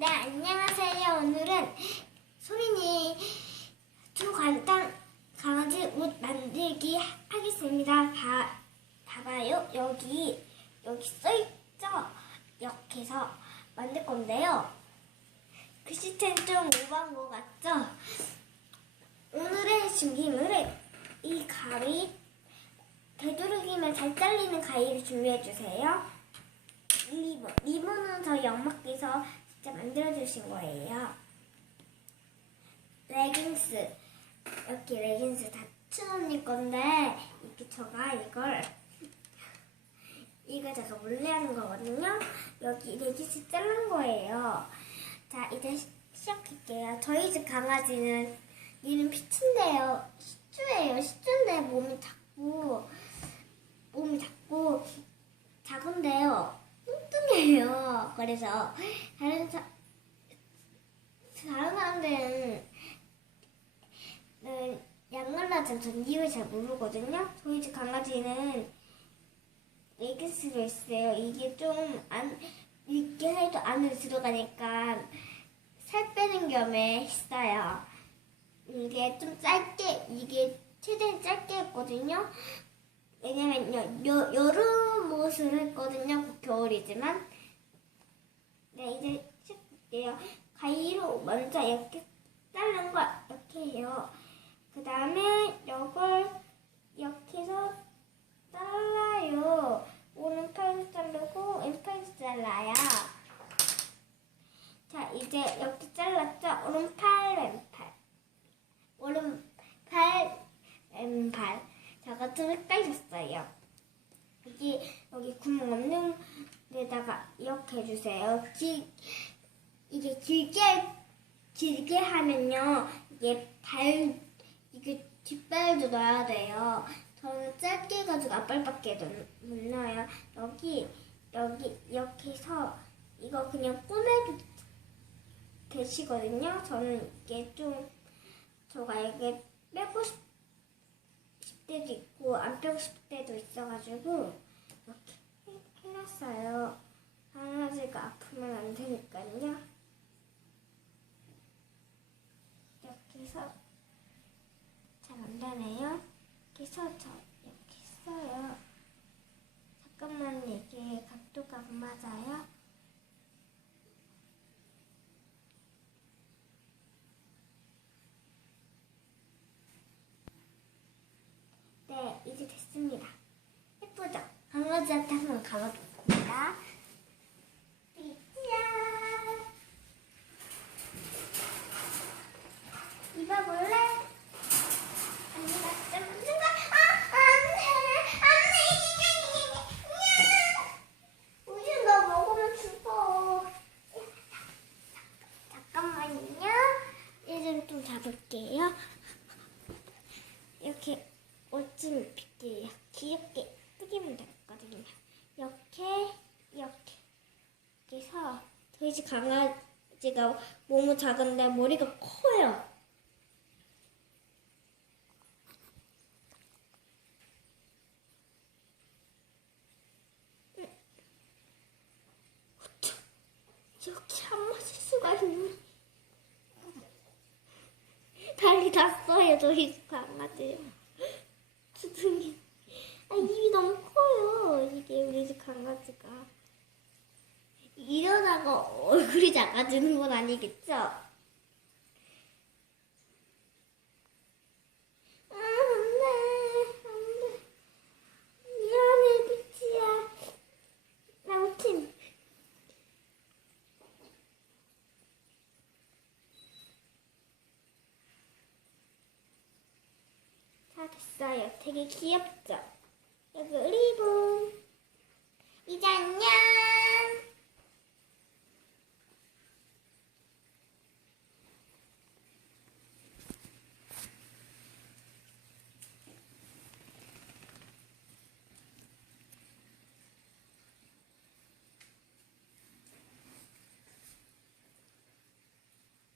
네, 안녕하세요. 오늘은 소민이 두 간단 강아지 옷 만들기 하겠습니다. 봐, 봐봐요. 여기, 여기 써있죠? 이렇게 해서 만들 건데요. 글씨체는 좀 오버한 것 같죠? 오늘의 준비물은 이 가위, 되도록이면 잘 잘리는 가위를 준비해주세요. 리본. 리본은 저희 엄마께서 직접 만들어주신 거예요. 레깅스. 이렇게 레깅스 다춘 언니 건데, 이렇게 저가 이걸, 이거 제가 몰래 하는 거거든요. 여기 레깅스 자른 거예요. 자, 이제 시- 시작할게요. 저희 집 강아지는, 얘는 피츠인데요. 시추예요. 시추인데 몸이 작고, 몸이 작고, 작은데요. 뚱뚱해요. 그래서 다른 사 다른 사람들은 은 양갈라진 전 이유를 잘 모르거든요. 저희 집 강아지는 레깅스로 있어요. 이게 좀안 이렇게 해도 안으로 들어가니까 살 빼는 겸에 했어요. 이게 좀 짧게 이게 최대한 짧게 했거든요. 왜냐면 여, 여 름 옷을 했거든요. 곧 겨울이지만. 네, 이제 시작할게요. 가위로 먼저 이렇게 자른 거 이렇게 해요. 그 다음에 이걸 이렇게 해서 잘라요. 오른팔도 자르고 왼팔도 잘라요. 자, 이제 이렇게 잘랐죠? 오른팔, 왼팔. 오른팔, 왼팔. 제가 좀 헷갈렸어 요. 여기, 여기 구멍 없는 데다가 이렇게 해주세요. 길, 이게 길게, 길게 하면요. 이게 발, 이게 뒷발도 넣어야 돼요. 저는 짧게 해가지고 앞발밖에 넣- 못 넣어요. 여기, 여기, 이렇게 해서 이거 그냥 꼬매도 되시거든요. 저는 이게 좀, 저가 이게 빼고 싶, 때도 있고 안 빼고 싶을 때도 있어가지고 이렇게 해- 해놨어요. 강아지가 아프면 안 되니까요. 이렇게 해서 잘 안 되네요. 이렇게 해서 저 이렇게 써요. 잠깐만 이게 각도가 안 맞아요. 네, 이제 됐습니다. 예쁘죠? 강아지한테 한번 가보겠습니다. 짠! 입어볼래? 언니가 진짜 무슨 거? 아, 안 돼! 안 돼! 우유 너 먹으면 죽어. 잠깐만요. 얘 좀 이렇게 옷좀 입힐게요. 귀엽게 뿌리면 되거든요. 이렇게, 이렇게. 그래서 저희 집 강아지가 몸은 작은데 머리가 커요. 이렇게 안 맞을 수가 있나? 다리 났어요, 저희 집 강아지. 주둥이. 아, 입이 너무 커요. 이게 우리 집 강아지가. 이러다가 얼굴이 작아지는 건 아니겠죠? 아, 안 돼. 안 돼. 미안해, 비치야. 나 우침. 다 됐어요. 되게 귀엽죠? 여기 리본. 이제 안녕.